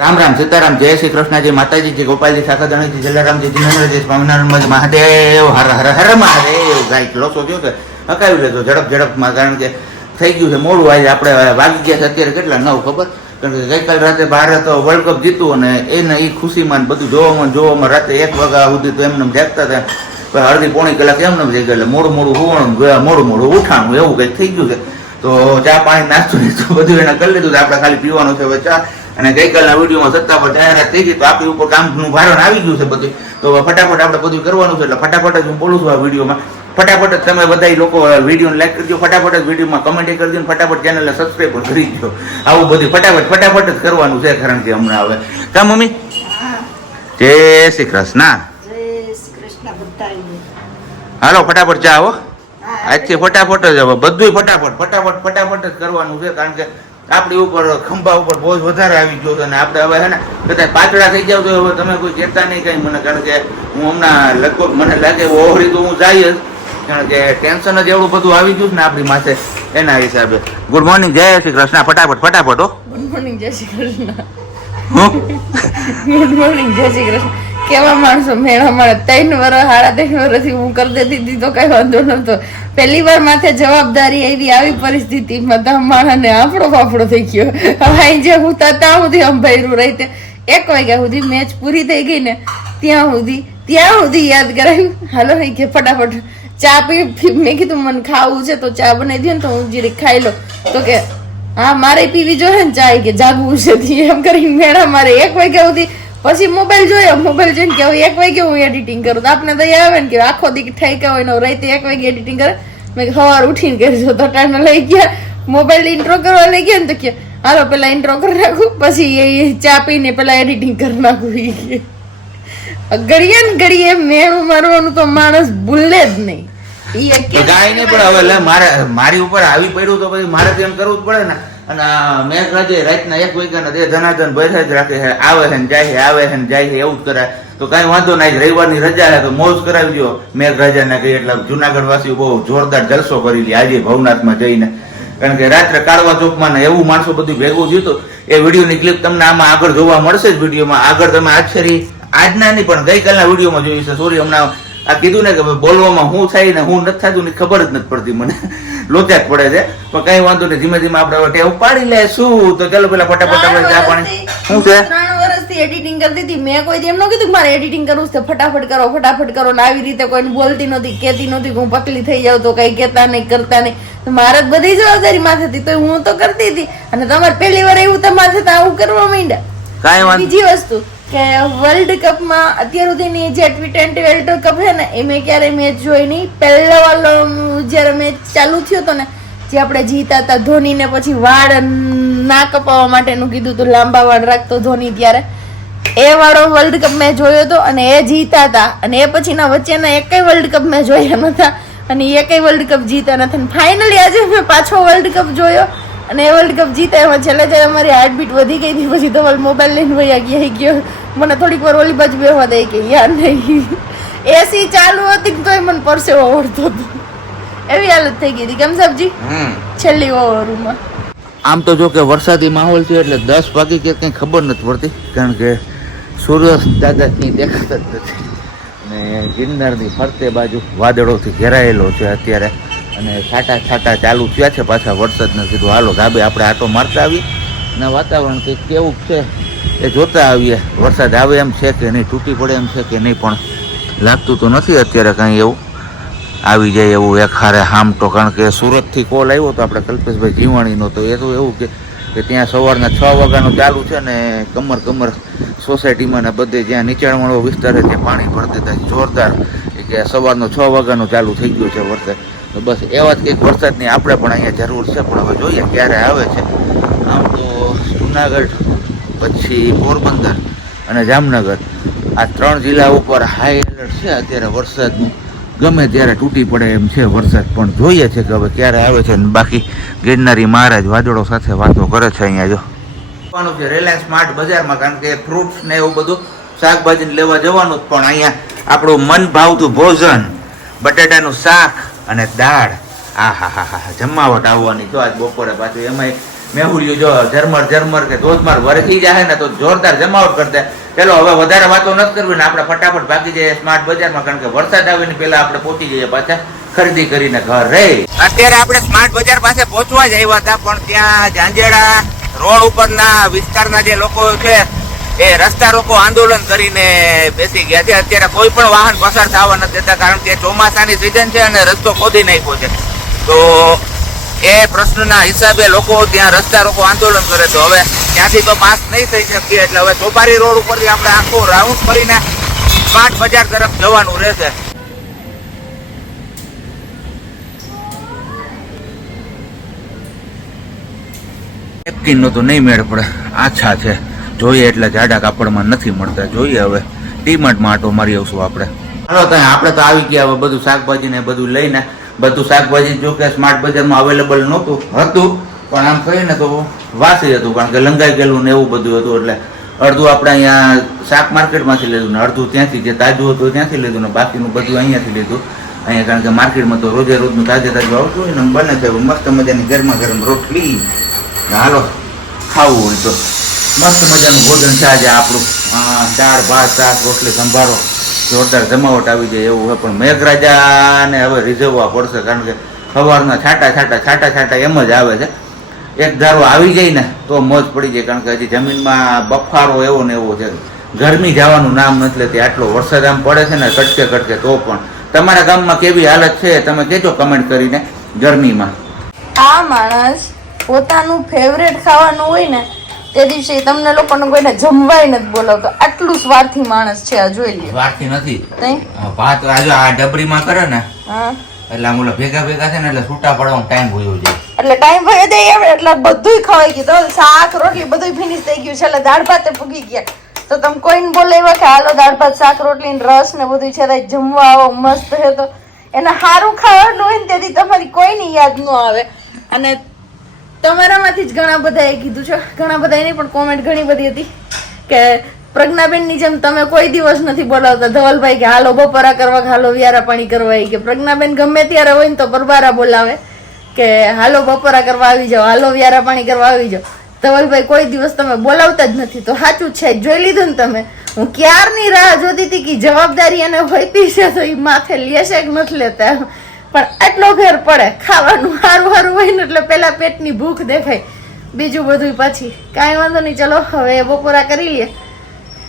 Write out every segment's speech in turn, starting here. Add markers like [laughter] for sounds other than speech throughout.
રામ રામ સીતારામ, જય શ્રી કૃષ્ણજી, માતાજી જય ગોપાલજી સાકાદણીજી જલારામજી જીનેન્દ્રજી સ્વામિનારાયણ મહાદેવ, હર હર હર મહાદેવ. ગાઈક લોસો થયો છે. હકાવી લેજો, ઝડપ ઝડપમાં, કારણ કે થઈ ગયું છે મોડું. આજે આપણે વાગી ગયા છે અત્યારે કેટલા? નવ, ખબર? કારણ કે ગઈકાલ રાતે ભારત વર્લ્ડ કપ જીતું અને એને એ ખુશીમાં બધું જોવામાં જોવામાં રાતે એક વાગ્યા સુધી તો એમને એમ જાગતા હતા. અડધી પોણી કલાક એમને એમ થઈ ગયા એટલે મોડું મોડું હોવાનું મોડું મોડું ઉઠાણું, એવું કંઈક થઈ ગયું છે. તો ચા પાણી નાસ્તો તો બધું એને કરી લીધું આપણે ખાલી પીવાનું છે હવે ચા. અને ગઈકાલના વિડીયોમાં સત્તા પર જાહેરાત થઈ ગઈ તો આપણી ઉપર કામનું ભારણ આવી ગયું છે બધું. તો ફટાફટ આપણે બધું કરવાનું છે એટલે ફટાફટ જ હું બોલું છું આ વિડીયોમાં. ફટાફટ જ તમે બધા લોકો વિડીયોને લાઈક કરજો ફટાફટ જ વિડીયોમાં કમેન્ટ કરજો ફટાફટ ચેનલને સબસ્ક્રાઈબ પણ કરી દો. આવું બધું ફટાફટ ફટાફટ જ કરવાનું છે કારણ કે હમણાં હવે. કા મમ્મી? જય શ્રી કૃષ્ણ. હાલો ફટાફટ ચા આવો. આજથી ફટાફટ જ હવે બધું ફટાફટ ફટાફટ ફટાફટ જ કરવાનું છે કારણ કે આપણી ઉપર ખંભા ઉપર બોજ વધારે આવી ગયો અને આપણે હવે હે ને કદાચ પાતળા થઈ જાવ તો હવે તમે કોઈ કહેતા નહીં કઈ. મને કારણ કે હું હમણાં લગભગ મને લાગે ઓહરી તો હું જાય જ. કારણ કે ટેન્શન જ એવડું બધું આવી ગયું ને આપણી માથે એના હિસાબે. ગુડ મોર્નિંગ જય શ્રી કૃષ્ણ. ફટાફટ ફટાફટ હો. ગુડ મોર્નિંગ જય શ્રી કૃષ્ણ. ગુડ મોર્નિંગ જય શ્રી કૃષ્ણ. કેવા માણસો? મેળા મળે ત્રણ વર્ષ સાડા ત્રણ વર્ષથી હું કરી દેતી હતી, તો કઈ વાંધો નતો પહેલી વાર માથે જવાબદારી આવી આવી પરિસ્થિતિમાં તો માણાને આપણો ફાફડો થઈ ગયો. હવે જે હું ત્યાં સુધી અંભાયરું રહી તે એક વાગ્યા સુધી મેચ પૂરી થઈ ગઈ ને, ત્યાં સુધી ત્યાં સુધી યાદ કરાવ્યું હાલો, અહીં કે ફટાફટ. ચા પી મેં કીધું, મને ખાવું છે, તો ચા બનાવી દે ને, તો હું જીરી ખાઈ લો તો કે, હા, મારે પીવી જોઈએ ને, ચા. કે, જાગવું છે. એમ કરીને મેળા મારે એક વાગ્યા સુધી પછી મોબાઈલ જોયો મોબાઈલ જોઈને કે એક વાગે હું એડિટિંગ કરું. તો આપણે તો આવે ને કે આખો દીક ઠેકા હોય ને રાતે એક વાગે એડિટિંગ કરે. મેં સવાર ઉઠીને કરજો તો ટાઈમે લઈ ગયા. મોબાઈલ ઇન્ટ્રો કરવા લઈ ગયા ને તો કે હાલો પેલા ઇન્ટ્રો કરી નાખું. પછી એ ચા પીને પેલા એડિટિંગ કરી નાખું એ ઘડીએ ને ઘડીએ મેણું મારવાનું તો માણસ ભૂલે જ નહીં. એ એક કાંઈ નહીં પણ હવે મારે મારી ઉપર આવી પડ્યું તો પછી મારે તેમ કરવું જ પડે ને. અને મેઘરાજે રાતના એક વાગ્યાના તે ધનાધન બેઠા જ રાખે છે, આવે છે જાય છે આવે છે જાય છે એવું જ કરાય. તો કાંઈ વાંધો નહીં, રવિવારની રજા તો મોજ કરાવી દો મેઘરાજાને કઈ એટલે જુનાગઢ વાસીઓ બહુ જોરદાર જલસો કરી લે આજે ભવનાથમાં જઈને. કારણ કે રાત્રે કાળવા ચોકમાં એવું માણસો બધું ભેગું થયું હતું. એ વિડીયોની ક્લિપ તમને આમાં આગળ જોવા મળશે જ વિડીયોમાં. આગળ તમે આશ્ચર્ય, આજના નહીં, પણ ગઈકાલના વિડીયોમાં જોઈ છે સોરી, હમણાં આ કીધું ને કે બોલવામાં શું થાય ને હું નથી થતું ને ખબર જ નથી પડતી મને. લોચા જ પડે છે. પણ કઈ વાંધો નહીં ધીમે ધીમે આપણે હવે ટેવ પાડી લે શું તો ચાલો પેલા ફટાફટ આપણે ચા પાણી. શું છે? વર્ષથી એડિટિંગ કરતી હતી. મેં કોઈ એમ ન કીધું કે મારે એડિટિંગ કરવું છે. ફટાફટ કરો ફટાફટ કરો. ને આવી રીતે કોઈને બોલતી નહોતી કહેતી નહોતી હું પતલી થઈ જાઉં તો કઈ કહેતા નહીં કરતા નહીં. મારે બધી જવાબદારી માથે હતી. તો હું તો કરતી હતી. અને તમારે પહેલી વાર એવું તમારે આવું કરવા માંડ્યા. કઈ બીજી વસ્તુ કે વર્લ્ડ કપમાં અત્યાર સુધીની જે ટી ટ્વેન્ટી વર્લ્ડ કપ છે ને એ મેં ક્યારેય મેચ જોઈ નહીં. પહેલો વાલો જ્યારે મેચ ચાલુ થયો હતો ને, જે આપણે જીતા હતા ધોનીને પછી વાળ ના કપાવવા માટેનું કીધું હતું, લાંબા વાળ રાખતો ધોની ત્યારે. એ વાળો વર્લ્ડ કપ મેં જોયો હતો અને એ જીતા હતા. અને એ પછીના વચ્ચેના એકેય વર્લ્ડ કપ મેં જોયા નતા અને એકેય વર્લ્ડ કપ જીતા નથી ફાઇનલી આજે મેં પાછો વર્લ્ડ કપ જોયો. અને એ વર્લ્ડ કપ જીતા એમાં છેલ્લે જ્યારે અમારી હાર્ટબીટ વધી ગઈ હતી, પછી તો મોબાઈલ લઈને વયા ગયા ગયો. મને થોડીક વાર ઓલી બાજુ બેહવા દઈ કે યાર નહીં. એસી ચાલુ હતી ને તોય મને પરસેવો ઓળતો હતો. એવી હાલત થઈ ગઈ હતી. કેમ સાહેબજી? છેલ્લી ઓવરમાં. આમ તો જો કે વરસાદી માહોલ છે એટલે દસ વાગે કે કંઈ ખબર નથી પડતી કારણ કે સૂર્યાસ્ત દાદા કંઈ દેખાતા જ નથી. અને ગિરનારની ફરતે બાજુ વાદળોથી ઘેરાયેલો છે અત્યારે. અને છાટા છાટા ચાલુ થયા છે પાછા વરસાદને કીધું હાલો ગાબે આપણે આટો મારતા આવી અને વાતાવરણ કંઈક કેવું છે? એ જોતા આવીએ. વરસાદ આવે એમ છે કે નહીં, તૂટી પડે એમ છે કે નહીં, પણ લાગતું તો નથી અત્યારે કાંઈ એવું. આવી જાય એવું એખારે હામ હામટો કારણ કે સુરતથી કોલ આવ્યો તો આપણે કલ્પેશભાઈ જીવાણીનો તો એ તો એવું કે કે ત્યાં સવારના છ વાગ્યાનું ચાલુ છે ને કમર કમર સોસાયટીમાં ને બધે જ્યાં નીચાણવાળો વિસ્તાર છે ત્યાં પાણી ભર દેતા જોરદાર. કે સવારનો છ વાગ્યાનું ચાલુ થઈ ગયું છે વરસાદ. તો બસ એવા જ કંઈક વરસાદની આપણે પણ અહીંયા જરૂર છે, પણ હવે જોઈએ ક્યારે આવે છે. આમ તો જુનાગઢ પછી પોરબંદર અને જામનગર. આ ત્રણ જિલ્લા ઉપર હાઈ એલર્ટ છે. અત્યારે વરસાદનું ગમે ત્યારે તૂટી પડે એમ છે. વરસાદ પણ જોઈએ છે કે હવે ક્યારે આવે છે. ને બાકી ગિરનારી મહારાજ વાદળો સાથે વાતો કરે છે અહીંયા જો. જવાનું છે રિલાયન્સ સ્માર્ટ બજારમાં, કારણ કે ફ્રૂટ્સ ને એવું બધું શાકભાજી લેવા જવાનું જ. પણ અહીંયા આપણું મન ભાવતું ભોજન, બટાટાનું શાક અને દાળ. આ હા હા હા જમાવટ આવવાની. તો આજ બપોરે પાછું એમાંય મેહુલિયું જો ઝરમર ઝરમર કે ધોધમાર વરસી જાય ને તો જોરદાર જમાવટ કરતા ચલો હવે વધારે વાતો નથી કરવી ને આપણે ફટાફટ ભાગી જઈએ સ્માર્ટ બજારમાં, કારણ કે વરસાદ આવીને પહેલા આપણે પહોંચી જઈએ પાછા ખરીદી કરીને ઘર. રે અત્યારે આપણે સ્માર્ટ બજાર પાસે પહોંચવા જ આવ્યા હતા, પણ ત્યાં ઝાંઝેડા રોડ ઉપરના વિસ્તારના જે લોકો છે, એ રસ્તા રોકો આંદોલન કરીને બેસી ગયા છે. અત્યારે કોઈ પણ વાહન પસાર થવા નથી દેતા, કારણ કે ચોમાસાની સિઝન છે અને રસ્તો ખોદી નાખ્યો છે. તો એ પ્રશ્નના હિસાબે લોકો ત્યાં રસ્તા રોકો આંદોલન કરે તો હવે ત્યાંથી તો પાસ નહીં થઈ શકીએ એટલે હવે ચોપારી રોડ ઉપરથી આપણે આખો રાઉન્ડ કરીને સ્માર્ટ બજાર તરફ જવાનું રહેશે. નેપકિનનો તો નહીં મેળ પડે. આછા છે. જોઈએ એટલે જાડા કાપડમાં નથી મળતા. જોઈએ હવે. ડીમાર્ટમાં આટો મારી આવશું આપણે. હાલો ત્યાં આપણે તો આવી ગયા હવે બધું શાકભાજી ને બધું લઈને બધું શાકભાજી જો કે સ્માર્ટ બજારમાં અવેલેબલ નહોતું, હતું, પણ આમ કહીએ ને તો વાસી હતું, કારણ કે લંગાઈ ગયેલું ને એવું બધું હતું, એટલે અડધું આપણે અહીંયા શાક માર્કેટમાંથી લીધું ને અડધું ત્યાંથી, જે તાજું હતું ત્યાંથી લીધું ને બાકીનું બધું અહીંયાથી લીધું. અહીંયા કારણ કે માર્કેટમાં તો રોજે રોજનું તાજે તાજું આવતું હોય ને બને છે મસ્ત મજાની ગરમા ગરમ રોટલી. હાલો, ખાવું હોય તો. મસ્ત મજાનું ભોજન છે આજે આપણું. દાળ, ભાત, શાક, રોટલી, સંભારો. જોરદાર જમાવટ આવી જાય એવું હોય, પણ મેઘરાજાને હવે રીઝવવા પડશે, કારણ કે સવારના છાંટા છાંટા છાંટા છાંટા એમ જ આવે છે. એક ધારો આવી જાય ને, તો મોજ પડી જાય, કારણ કે હજી જમીનમાં બફારો એવો ને એવો છે. ગરમી જવાનું નામ નથી લેતી, આટલો વરસાદ આમ પડે છે ને, કટકે કટકે તો પણ. તમારા ગામમાં કેવી હાલત છે, તમે કહેજો કમેન્ટ કરીને ગરમીમાં. આ માણસ પોતાનું ફેવરેટ ખાવાનું હોય ને તે દિવસે તમને લોકોને કોઈને જમવાય નથી બોલાવતો. આટલું સ્વાર્થી માણસ છે આ જોઈ લ્યો. સ્વાર્થી નથી. ભાત આજે આ ડબરીમાં કરે ને એટલે આમ ઓલા ભેગા ભેગા છે ને એટલે છૂટા પડવાનો ટાઈમ હોયો છે એટલે ટાઈમ ભયો દે એમ એટલે બધુંય ખવાઈ ગયું. તો શાક રોટલી બધું ફિનિશ થઈ ગયું છે એટલે દાળ ભાતે પૂગી ગયા. તો તમે કોઈને બોલાવ્યા કે હાલો દાળ ભાત શાક રોટલી ને રસ ને બધું છે જમવા આવો મસ્ત છે. તો એને સારું ખાવાનું હોય ને તેથી તમારી કોઈની યાદ ન આવે. અને તમારામાંથી જ ઘણા બધાએ કીધું છે. ઘણા બધાએ નહીં, પણ કોમેન્ટ ઘણી બધી હતી કે પ્રજ્ઞાબેનની જેમ તમે કોઈ દિવસ નથી બોલાવતા. ધવલભાઈ કે, હાલો, બપોરા કરવા, હાલો વ્યારા પાણી કરવા કે, પ્રજ્ઞાબેન ગમે ત્યારે હોય ને તો પરબારા બોલાવે કે, હાલો, બપોરા કરવા આવી જાઓ, હાલો વ્યારા પાણી કરવા આવી જાઓ. ધવલભાઈ, કોઈ દિવસ તમે બોલાવતા જ નથી. તો સાચું છે, જોઈ લીધું ને તમે. હું ક્યારની રાહ જોતી હતી કે જવાબદારી એને હોઈતી છે, તો એ માથે લેશે કે નથી લેતા? પણ આટલો ઘેર પડે, ખાવાનું સારું સારું હોય ને એટલે પેલા પેટની ભૂખ દેખાય. બીજું બધું પછી. કાંઈ વાંધો નહીં, ચલો, હવે બપોરા કરી લઈએ.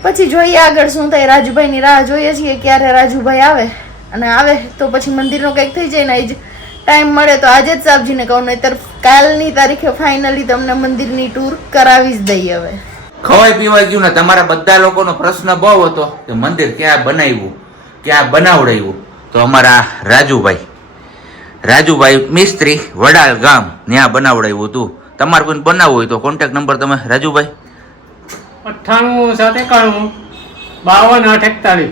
પછી જોઈએ આગળ શું થાય. રાજુભાઈની રાહ જોઈએ છીએ ક્યારે રાજુભાઈ આવે. અને આવે તો પછી મંદિરનો કંઈક થઈ જાય ને એ જ ટાઈમ મળે તો આજે જ સાબજીને કહું, નહીતર કાલની તારીખે ફાઇનલી તમને મંદિરની ટૂર કરાવી જ દઈએ હવે. ખવાઈ પીવાઈ ગયું ને તમારા બધા લોકોનો પ્રશ્ન બહુ હતો કે મંદિર ક્યાં બનાવ્યું, ક્યાં બનાવડાવ્યું. તો અમારા રાજુભાઈ રાજુભાઈ મિસ્ત્રી વડાલ ગામ ત્યાં બનાવડાવ્યું હતું. તમારે કોઈ બનાવવું હોય તો કોન્ટેક્ટ નંબર તમે રાજુભાઈ? અઠ્ઠાણું સાત એકાણું બાવન આઠ એકતાલીસ.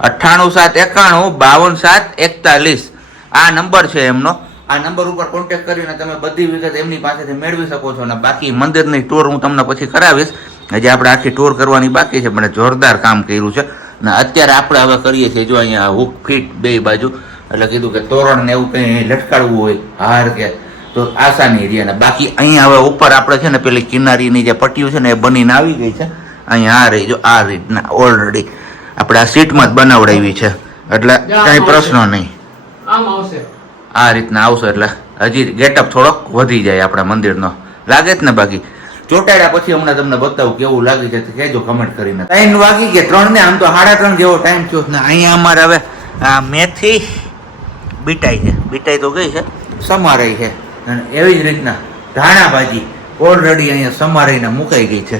અઠ્ઠાણું સાત એકાણું બાવન સાત એકતાલીસ. આ નંબર છે એમનો. આ નંબર ઉપર કોન્ટેક્ટ કરીને તમે બધી વિગત એમની પાસેથી મેળવી શકો છો અને બાકી મંદિરની ટૂર હું તમને પછી કરાવીશ. હજી આપણે આખી ટૂર કરવાની બાકી છે પણ જોરદાર કામ કર્યું છે. અને અત્યારે આપણે હવે કરીએ છીએ જો અહીંયા હુક ફીટ બે બાજુ. એટલે કીધું કે તોરણ ને એવું કંઈ લટકાડવું હોય હાર કે. તો આસાની રહી અને બાકી અહીંયા હવે ઉપર આપણે છે ને પેલી કિનારીની જે પટ્ટીઓ છે ને એ બનીને આવી ગઈ છે. અહીંયા આ રહી જો આ રીતના ઓલરેડી આપણે આ સીટમાં જ બનાવડાવી છે. એટલે કાંઈ પ્રશ્ન નહીં. આમ આવશે. આ રીતના આવશે એટલે હજી ગેટઅપ થોડોક વધી જાય આપણા મંદિરનો. લાગે જ ને બાકી? ચોટાડ્યા પછી હમણાં તમને બતાવું કેવું લાગે છે તો કહેજો કમેન્ટ કરીને. ત્રણ વાગી ગયા ત્રણ ને આમ તો સાડા ત્રણ જેવો ટાઈમ થયો ને અહીંયા અમારે હવે આ મેથી બીટાઈ છે. બીટાઈ તો ગઈ છે. સમારાઈ છે. અને એવી જ રીતના ધાણા ભાજી ઓલરેડી અહીંયા સમારીને મુકાઈ ગઈ છે.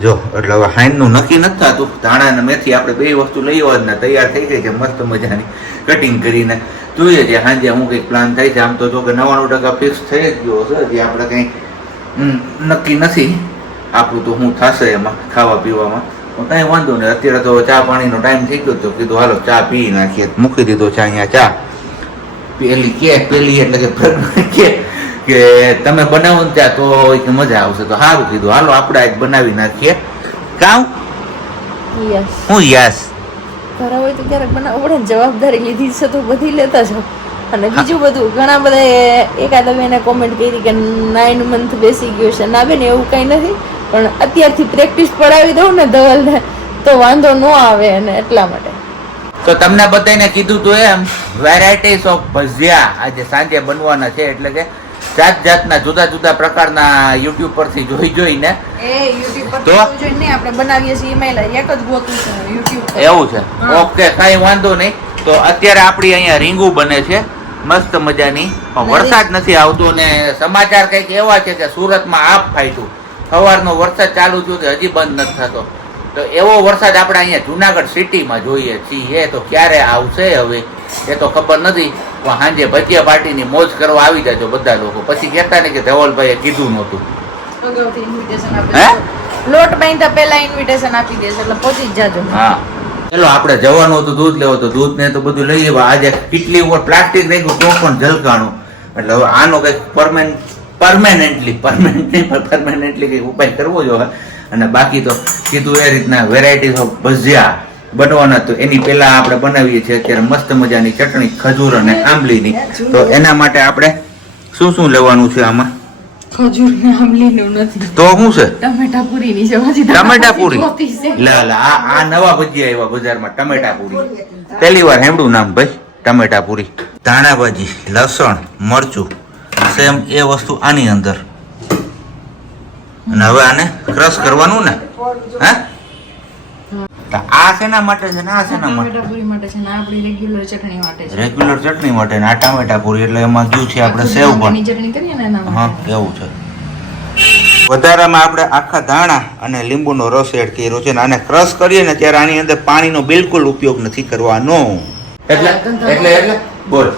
જો, એટલે હવે હાઈનનું નક્કી નથી થતું. ધાણા અને મેથી આપણે બે વસ્તુ લઈ આવવા જ ને તૈયાર થઈ ગઈ છે, મસ્ત મજાની કટિંગ કરીને. જોઈએ છે સાંજે હું કંઈક પ્લાન થાય છે. આમ તો જો કે નવ્વાણું ટકા ફિક્સ થઈ જ ગયો છે. જે આપણે કંઈ નક્કી નથી. આપણું તો શું થશે એમાં, ખાવા પીવામાં. પણ કાંઈ વાંધો નહીં. અત્યારે તો ચા પાણીનો ટાઈમ થઈ ગયો તો કીધું, હાલો, ચા પી નાખીએ. મૂકી દીધો છે અહીંયા ચા. પેલી કે પેલી એટલે કે પ્રજ્ઞા કે કે તમે બનાવો ને ત્યાં તો કે મજા આવશે. તો સારું કીધું. હાલો આપણે આજ બનાવી નાખીએ. યસ. હું યસ. ઘરે હોય તો ક્યારેક બનાવો પડે જવાબદારી લીધી છે તો બધી લેતા જાઓ. અને બીજું બધું ઘણા બધા એકાદ એને કોમેન્ટ કરી કે નાઇન મંથ બેસી ગયો છે. ના બેન એવું કંઈ નથી. પણ અત્યારથી પ્રેક્ટિસ પડાવી દઉં ને ધવલને તો વાંધો ન આવે અને એટલા માટે. તો તમને બધાને કીધું તું એમ વેરાયટીઝ ઓફ ભજીયા આજે સાંજે બનવાના છે એટલે કે જાત જાતના જુદા જુદા પ્રકારના યુટ્યુબ પરથી જોઈ જોઈને. એ યુટ્યુબ પર તો? આપણે બનાવીએ છીએ ઈમેલ એક જ ગોતું છે યુટ્યુબ એવું છે? ઓકે કાઈ વાંધો નહીં. તો અત્યારે આપણી અહીંયા રીંગુ બને છે મસ્ત મજાની. પણ વરસાદ નથી આવતો ને સમાચાર કંઈક એવા છે કે સુરતમાં આપ ફાટ્યું સવારનો વરસાદ ચાલુ થયો તે હજી બંધ નથી થતો. તો એવો વરસાદ આપણે અહીંયા જુનાગઢ સિટીમાં જોઈએ છીએ તો ક્યારે આવશે હવે? એ તો ખબર નથી પણ સાંજે ભજીયા પાર્ટીની મોજ કરવા આવી જાજો બધા લોકો. પછી કહેતા ને કે ધવલભાઈએ કીધું નહોતું? લોટ બાંધતા પહેલા ઇન્વિટેશન આપી દેશે એટલે પહોંચી જાજો. હા. ચલો આપણે જવાનું હતું દૂધ લેવો તો દૂધ ને તો બધું લઈ આજે કેટલી ઉપર પ્લાસ્ટિક રહી તો પણ ઝલકાણું એટલે હવે આનો કંઈક પરમેન પરમેનન્ટલી પરમેનન્ટલી પરમેનન્ટલી કંઈક ઉપાય કરવો જોઈએ. અને બાકી તો કીધું એ રીતના વેરાયટીઝ ઓફ ભજીયા બનવાના તો એની પહેલા આપણે બનાવીએ છીએ અત્યારે મસ્ત મજાની ચટણી ખજૂર અને આંબલીની. તો એના માટે આપણે શું શું લેવાનું છે આમાં? ખજૂર ને આંબલીનું નથી. તો શું છે? ટમેટા છે ટમેટા પૂરી લા લા આ આ નવા ભજીયા આવ્યા બજારમાં ટમેટા પૂરી પહેલી વાર હેમડું નામ ભાઈ ટમેટા પૂરી ધાણા ભાજી લસણ મરચું સેમ એ વસ્તુ આની અંદર. અને હવે આને ક્રશ કરવાનું ને? હે? આ શેના માટે છે ને? આ શેના માટે? પૂરી માટે છે ને? આપણી રેગ્યુલર ચટણી માટે છે. રેગ્યુલર ચટણી માટે ને આ ટામેટા પૂરી એટલે એમાં ગયું છે? આપણે સેવ પણ. ચટણી કરીએ ને એના હા એવું છે. વધારામાં આપણે આખા ધાણા અને લીંબુનો રસ એડ કર્યો છે અને આને ક્રશ કરીએ ને ત્યારે આની અંદર પાણીનો બિલકુલ ઉપયોગ નથી કરવાનો. એટલે એટલે એટલે બોલ.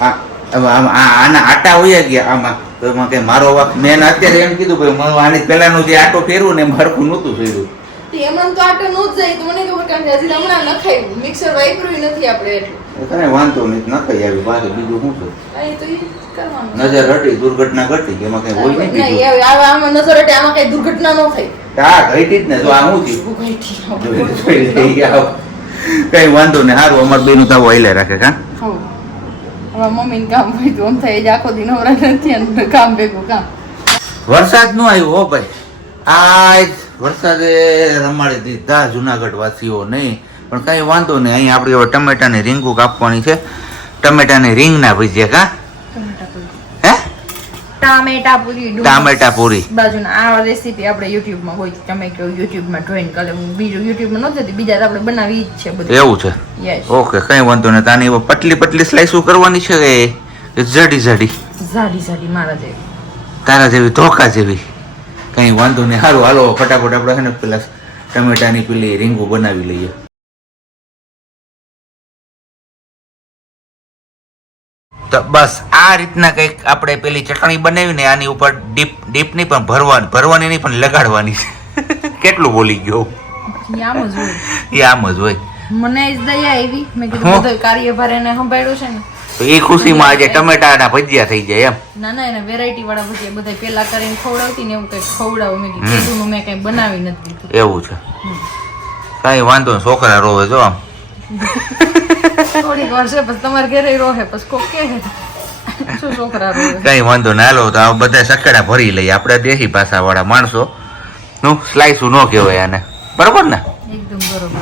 આ આના આટા હોય ગયા આમાં. તો એમાં કે મારો વાક મેં અત્યારે એમ કીધું ભાઈ મને આની પહેલાનો જે આટો ફેરવું ને એમ હરખું નહોતું ફેરવું. એમાં તો આટો નો જ જાય તો મને ખબર કારણ કે હજી હમણાં નખાયું મિક્સર વાપર્યું નથી આપણે એટલું. કઈ વાંધો નહીં ન આવી પાછું બીજું શું છે? નજર હટી દુર્ઘટના ઘટી એમાં કઈ હોય નહીં બીજું આમાં નજર હટે, આમાં કઈ દુર્ઘટના ન થઈ હા ઘટી જ ને તો આ હું થયું. કઈ વાંધો નહીં સારું અમાર બેનું તાવ રાખે કા? હોવ. મમ્મીને કામ હોય આમ થાય જ આખો દી નવરા નથી અને કામ ભેગું કામ વરસાદ નો આવ્યો હો ભાઈ. આજ વરસાદે રમાડી દીધા જુનાગઢ વાસીઓ નહીં. પણ કઈ વાંધો નહીં, અહીં આપણે ટમેટાની રીંગું કાપવાની છે. ટમેટાની રીંગના ભજીયા, કા? ટામેટા પૂરી. ટામેટા પૂરી. બાજુના આ રેસીપી આપણે યુટ્યુબમાં હોય તમે કહો યુટ્યુબમાં જોઈન કરે હું બીજું યુટ્યુબમાં નથી બીજા આપણે બનાવી જ છે બધું. એવું છે? ઓકે કઈ વાંધો નહીં તાની પટલી પતલી સ્લાઈસો કરવાની છે કે જડી જડી ઝાડી? મારા જેવી. તારા જેવી ધોકા જેવી. કઈ વાંધો નહીં સારું હાલો ફટાફટ આપણે છે ને પેલા ટમેટાની પેલી રીંગુ બનાવી લઈએ. તો બસ આ રીતના કંઈક આપણે પેલી ચટણી બનાવીને આની ઉપર ડીપ ડીપ નહીં પણ ભરવાની ભરવાની નહીં પણ લગાડવાની [laughs] કેટલું બોલી ગયો? આમ જ હોય. એ આમ જ હોય. મને જ દયા આવી. મેં? કીધું બધો કાર્યભાર એને સંભાળ્યો છે ને. તો એ ખુશીમાં આજે ટમેટાના ભજીયા થઈ જાય એમ. ના ના એને વેરાયટી વાળા ભજીયા બધા પેલા કરીને ખવડાવતી ને એવું કઈ ખવડાવું. મેં. કીધું મેં કઈ બનાવી નથી એવું છે. કઈ વાંધો છોકરા રોવે જો આમ. [laughs] થોડીક વાર છે પછી તમારે ઘેરે રોહે પછી કોક કે શું છોકરા કઈ વાંધો ના લો તો આ બધા સકડા ભરી લઈએ. આપણે દેશી ભાષા વાળા માણસો. નું સ્લાઈસું ન કહેવાય આને. બરોબર ને? એકદમ બરોબર.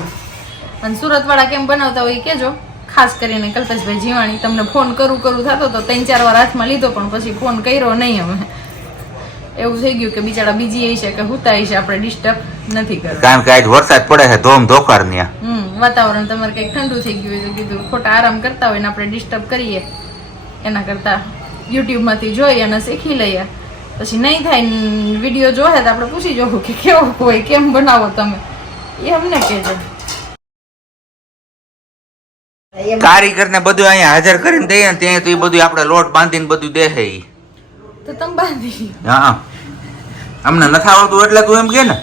અને સુરત વાળા કેમ બનાવતા હોય કેજો ખાસ કરીને કલ્પેશભાઈ જીવાણી. તમને ફોન કરું કરું થતો તો ત્રણ ચાર વાર હાથમાં લીધો પણ પછી ફોન કર્યો નહીં અમે. એવું થઈ ગયું કે બિચારા બીજી એ છે કે હુતા છે આપણે ડિસ્ટર્બ નથી કરતા કારણ કે આજ વરસાદ પડે છે ધોમ ધોકાર ન્યા. હમ વાતાવરણ તમારે કંઈક ઠંડુ થઈ ગયું તો કીધું ખોટા આરામ કરતા હોય ને આપણે ડિસ્ટર્બ કરીએ. એના કરતા યુટ્યુબમાંથી જોઈ અને શીખી લઈએ. પછી નહીં થાય વીડિયો જોહે તો આપણે પૂછી જોવું કે કેવો હોય કેમ બનાવો તમે. એ અમને કહેજો. કારીગર ને બધું અહીંયા હાજર કરીને દઈએ ને ત્યાં તો એ બધું આપણે લોટ બાંધીને બધું દેહે ઈ. તો તમે બાંધી હા અમને નથી આવડતું એટલે તું એમ કે ને?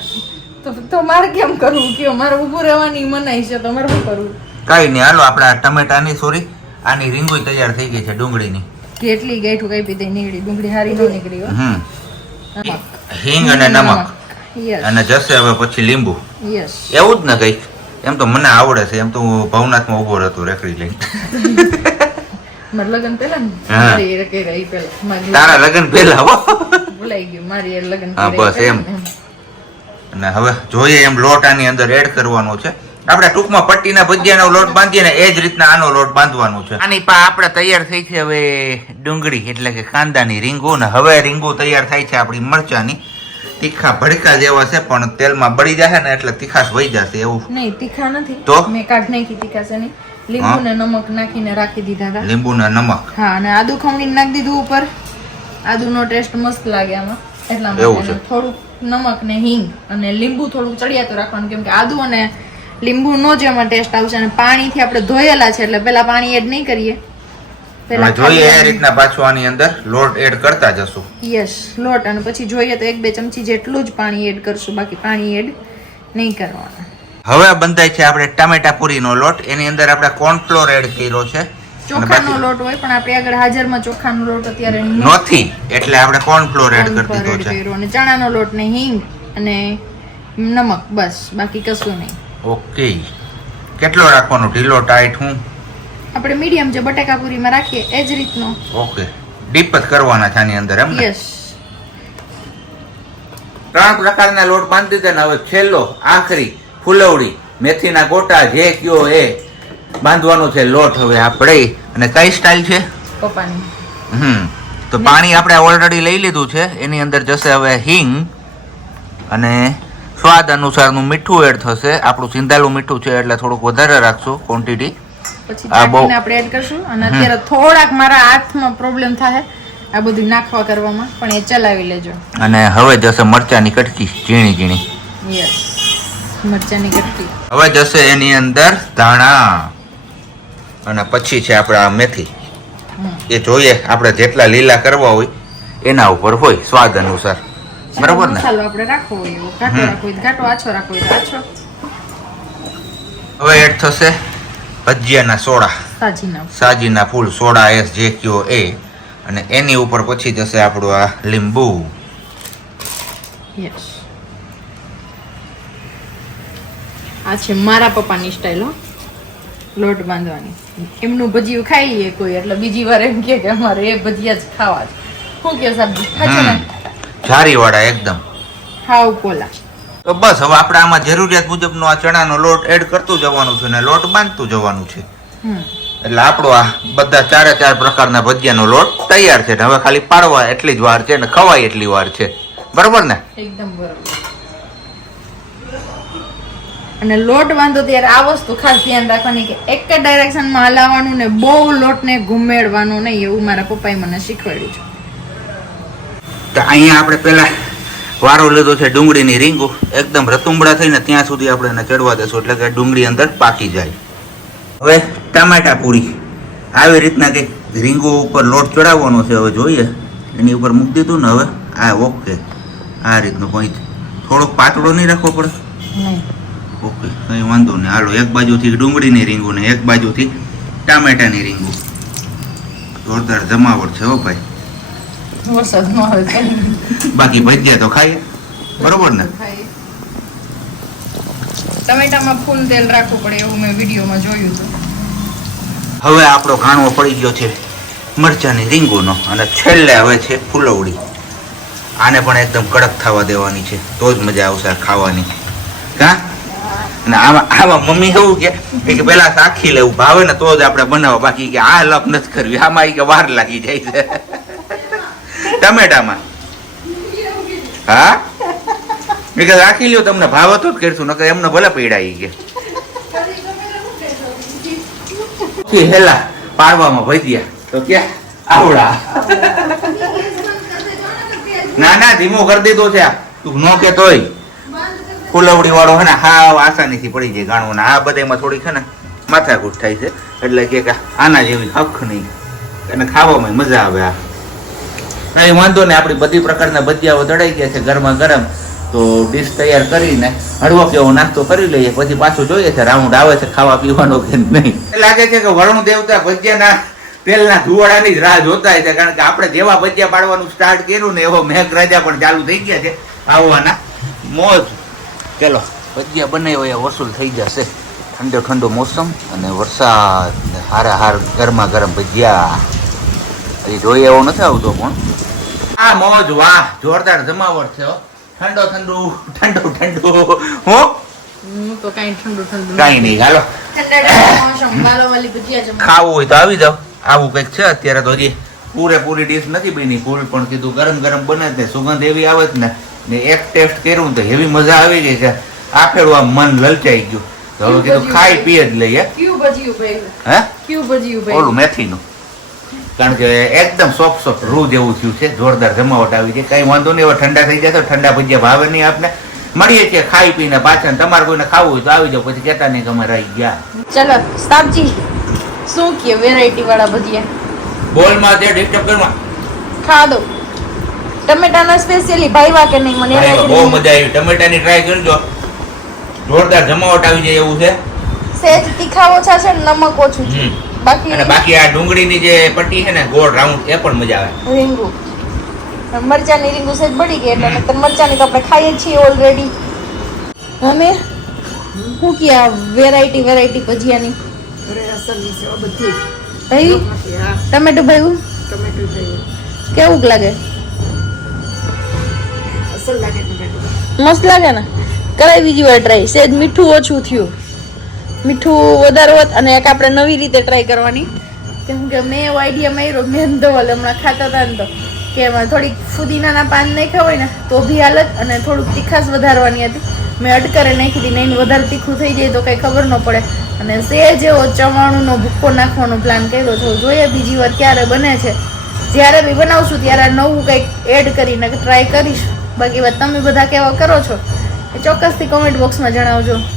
તો તો મારે કેમ કરવું? કયો મારે ઊભું રહેવાની મનાઈ છે તો મારે શું કરવું? કઈ નહીં હાલો આપણે આ ટમેટાની સોરી આની રીંગોય તૈયાર થઈ ગઈ છે ડુંગળીની. કેટલી ગાંઠું કાપી દઈ નીકળી? ડુંગળી હારી ન નીકળી હમ. હિંગ અને નમક. અને જશે હવે પછી લીંબુ. યસ. એવું જ ને કંઈક? એમ તો મને આવડે છે એમ તો હું ભવનાથમાં ઊભો રહેતો રેકડી લઈને. [laughs] મારા લગ્ન પહેલા ને? મારી એ કર્યા ઈ પહેલા. તારા લગ્ન પહેલા હો. ભૂલાઈ ગયું. મારી એ લગ્ન હા, બસ એમ. અને હવે જોઈએ એમ લોટ આની અંદર એડ કરવાનો છે. આપણે ટૂંકમાં પટ્ટીના ભજીયાનો લોટ બાંધીએ ને એ જ રીતના આનો લોટ બાંધવાનો છે. આની પા આપણે તૈયાર થઈ છે હવે ડુંગળી એટલે કે કાંદાની રીંગો ને હવે રીંગો તૈયાર થાય છે આપણી મરચાની. તીખા ભડકા જેવા છે પણ તેલમાં બળી જશે ને એટલે તીખાશ વહી જશે એવું. નહીં તીખા નથી. તો? મેં કાઢ નાખી તીખાશ નહીં લીંબુ ને નમક નાખીને રાખી દીધા હતા. લીંબુ ને નમક? હા અને આદુ ખમણીને નાખી દીધું ઉપર. આદુનો ટેસ્ટ મસ્ત લાગે આમાં. એટલા માટે થોડુંક નમક ને હિંગ અને લીંબુ થોડુંક ચડિયાતું રાખવાનું કેમ કે આદુ અને લીંબુનો જ એમાં ટેસ્ટ આવશે અને પાણીથી આપણે ધોયેલા છે એટલે પેલા પાણી એડ નહીં કરીએ. પેલા જોઈએ એ રીતના પાછું આની અંદર લોટ એડ કરતા જશું. યસ લોટ અને પછી જોઈએ તો એક બે ચમચી જેટલું જ પાણી એડ કરશું બાકી પાણી એડ નહીં કરવાનું. હવે બંધાય છે આપણે ટામેટા પૂરીનો લોટ. એની અંદર આપણે કોર્નફ્લોર એડ કર્યો છે. ચોખાનો લોટ હોય પણ આપણે આગળ હાજરમાં ચોખાનો લોટ અત્યારે નથી. એટલે આપણે કોર્નફ્લોર એડ કરી દીધો એડ છે. કર્યો અને ચણાનો લોટ ને હિંગ અને નમક બસ. બાકી કશું નહીં. ઓકે. કેટલો રાખવાનો? ઢીલો ટાઈટ હું? આપણે મીડિયમ જે બટાકા પૂરીમાં રાખીએ એ જ રીતનો. ઓકે. ડીપ જ કરવાના છે આની અંદર એમ યસ. ત્રણ પ્રકારના લોટ બાંધી દીધા ને હવે છેલ્લો આખરી. ફૂલવડી મેથીના ગોટા જે કયો એ બાંધવાનો છે લોટ હવે આપણે. અને કઈ સ્ટાઇલ છે? પપ્પાની. હમ તો પાણી આપણે ઓલરેડી લઈ લીધું છે. એની અંદર જશે હવે હિંગ અને સ્વાદ અનુસારનું મીઠું એડ થશે. આપણું સિંધાલું મીઠું છે એટલે થોડુંક વધારે રાખશું ક્વોન્ટિટી પછી આ બહુ- આપણે એડ કરશું. અને અત્યારે થોડાક મારા હાથમાં પ્રોબ્લેમ થાય. આ બધું નાખવા કરવામાં. પણ એ ચલાવી લેજો. અને હવે જશે મરચાની કટકી ઝીણી ઝીણી યસ મરચાની કટકી હવે જશે એની અંદર ધાણા. અને પછી છે આપણે આ મેથી એ જોઈએ આપણે જેટલા લીલા કરવા હોય એના ઉપર હોય સ્વાદ અનુસાર. બરાબર ને? મસાલો આપણે રાખવો હોય એવો. ઘાટો હમ. રાખવો હોય ઘાટો આછો રાખવો હોય આછો. હવે એડ થશે ભજીયાના સોડા. સાજીના. સાજીના ફૂલ સોડા એસ જે કયો એ. અને એની ઉપર પછી જશે આપણું આ લીંબુ. યસ આ છે મારા પપ્પાની સ્ટાઈલ હો. લોટ બાંધવાની. એમનું ભજીયું ખાઈ લઈએ કોઈ એટલે બીજી વાર એમ કે અમારે એ ભજીયા જ ખાવા છે. શું કે સાહેબ જારી વાળા એકદમ. હાવ પોલા તો બસ હવે આપણે આમાં જરૂરિયાત મુજબનો આ ચણાનો લોટ એડ કરતું જવાનું છે ને લોટ બાંધતું જવાનું છે. એટલે આપણો આ બધા ચારે ચાર પ્રકારના ભજીયાનો લોટ તૈયાર છે ને હવે ખાલી પાડવા એટલી જ વાર છે ને ખવાય એટલી વાર છે. બરોબર ને? એકદમ બરોબર. અને લોટ બાંધો ત્યારે આ વસ્તુ ખાસ ધ્યાન રાખવાની કે એક જ ડાયરેક્શનમાં હલાવવાનું ને બહુ લોટને ઘુમેડવાનું નહીં એવું મારા પપ્પાએ મને શીખવાડ્યું છે. તો અહીંયા આપણે પેલા વારો લીધો છે ડુંગળીની રીંગો. એકદમ રતુંબડા થઈને ત્યાં સુધી આપણે એને ચડવા દેશું એટલે કે ડુંગળી અંદર પાકી જાય. હવે ટામેટા પૂરી. આવી રીતના કંઈક રીંગો ઉપર લોટ ચડાવવાનો છે હવે જોઈએ. એની ઉપર મૂકી દીધું ને હવે આ ઓકે. આ રીતનું પોઈન્ટ થોડોક પાતળો નહીં રાખવો પડે? નહીં. ઓકે કંઈ વાંધો નહીં. હાલો એક બાજુથી ડુંગળીની રીંગો ને એક બાજુથી ટામેટાની રીંગો. જોરદાર જમાવટ છે હો ભાઈ. બાકી ભજીયા તો ખાઈએ. બરોબર ને. ટમેટામાં ફૂલ તેલ રાખવું પડે એવું મેં વિડીયોમાં જોયું હતું. હવે આપણો ખાણો પડી ગયો છે મરચાની રીંગોનો અને છેલ્લે હવે છે ફૂલવડી. આને પણ એકદમ કડક થવા દેવાની છે. તો જ મજા આવશે ખાવાની. કા? અને આમાં આમાં મમ્મી એવું કે કે પેલા સાખી લેવું ભાવે ને તો જ આપણે બનાવો બાકી કે આ લપ નથી કરવી. આમાં કે વાર લાગી જાય છે. ટમેટામાં. હા? મેં કે રાખી લ્યો તમને ભાવ હતો જ કરશું નકર એમને ભલે પીડાઈ કે. હેલા પાડવામાં ભજ્યા. તો કે આવડા. ના ના ધીમો કરી દીધો છે તું ન કે તોય. ફૂલવડી વાળો હે ને, હા આસાનીથી પડી જાય ગાણું ને, આ બધામાં થોડીક છે ને, માથાકૂટ થાય છે. એટલે કે આના જેવી હક નહીં. અને ખાવામાં મજા આવે આ. કઈ વાંધો ને આપણી બધી પ્રકારના ભજીયાઓ દળાઈ ગયા છે ગરમા ગરમ. તો ડીશ તૈયાર કરીને હળવો કેવો નાસ્તો કરી લઈએ, પછી પાછું જોઈએ છે રાઉન્ડ આવે છે ખાવા પીવાનો કે નહીં. લાગે છે કે વરુણ દેવતા ભજીયાના પેલના ધુવાડાની જ રાહ જોતા છે, કારણ કે આપણે જેવા ભજીયા પાડવાનું સ્ટાર્ટ કર્યું ને એવો મેઘ રાજા પણ ચાલુ થઈ ગયા છે આવવાના મોજ. ચલો ભજીયા બનાવ્યો એ વસૂલ થઈ જશે. ઠંડો ઠંડો મોસમ અને વરસાદ હારા હાર ગરમા ગરમ ભજીયા. હજી જોઈએ એવો નથી આવતો પણ. આ મોજ વાહ જોરદાર જમાવટ છે ઠંડો ઠંડુ ઠંડુ ઠંડુ. હું? હું તો કાંઈ ઠંડુ ઠંડુ કાંઈ નહીં હાલો. ખાવું હોય તો આવી જાવ આવું કંઈક છે અત્યારે તો હજી પૂરેપૂરી ડીશ નથી બની. ફૂલ પણ કીધું ગરમ ગરમ બને જ ને સુગંધ એવી આવે જ ને. ને એક ટેસ્ટ કર્યું તો એવી મજા આવી ગઈ છે. આફેડું આમ મન લલચાઈ ગયું. તો હવે કીધું ખાઈ પીએ જ લઈએ. કયું ભજીયું ભાઈ હે? કયું ભજીયું ભાઈ ઓલું મેથીનું. કારણ કે એકદમ સોફ સોફ્ટ રૂ જેવું થયું છે. જોરદાર જમાવટ આવી છે. કઈ વાંધો નહીં. હવે ઠંડા થઈ જાય તો ઠંડા ભજીયા ભાવે નહીં આપને. મળીએ છીએ ખાઈ પીને પાછા. ને તમારે કોઈને ખાવું હોય તો આવી જાવ પછી કહેતા નહીં કે અમે રહી ગયા. ચલો સાબજી શું કે વેરાયટી વાળા ભજીયા? બોલમાં જે ડિસ્ટર્બ કરવા. ખા દો ટમેટાના સ્પેશિયલી ભાઈવા કે નહીં? મને ભાઈ, બહુ મજા આવી. ટમેટાની ટ્રાય કરજો. જોરદાર જમાવટ આવી જાય એવું છે. સેજ તીખા ઓછા છે ને નમક ઓછું છે. બાકી અને બાકી આ ડુંગળીની જે પટ્ટી છે ને ગોળ રાઉન્ડ એ પણ મજા આવે. રીંગુ. મરચાની રીંગુ સેજ બળી ગઈ એટલે નહીંતર મરચાની તો આપણે ખાઈએ છીએ ઓલરેડી અમે શું કે આ વેરાયટી વેરાયટી ભજીયાની? ભાઈ? ટમેટું ભાઈ કેવું લાગે? મસ્ત લાગે ને? કરાય બીજી વાર ટ્રાય સેજ મીઠું ઓછું થયું. મીઠું વધારે હોત અને એક આપણે નવી રીતે ટ્રાય કરવાની. કેમ કે મેં એવો આઈડિયા માર્યો મેં ધોવલ હમણાં ખાતા હતા ને તો. કે એમાં થોડીક ફુદીનાના પાન નાખ્યા હોય ને તો બી હાલત અને થોડુંક તીખાશ વધારવાની હતી. મેં અટકરે નાખી દીધી નહીં વધારે તીખું થઈ જાય તો કંઈ ખબર ન પડે. અને સેજ એવો ચવાણુંનો ભૂક્કો નાખવાનો પ્લાન કર્યો છો જોઈએ બીજી વાર ક્યારે બને છે. જ્યારે બી બનાવશું ત્યારે નવું કંઈક એડ કરીને ટ્રાય કરીશ. બાકી તમે બધા કેવા કરો છો એ ચોક્કસથી કોમેન્ટ બોક્સમાં જણાવજો.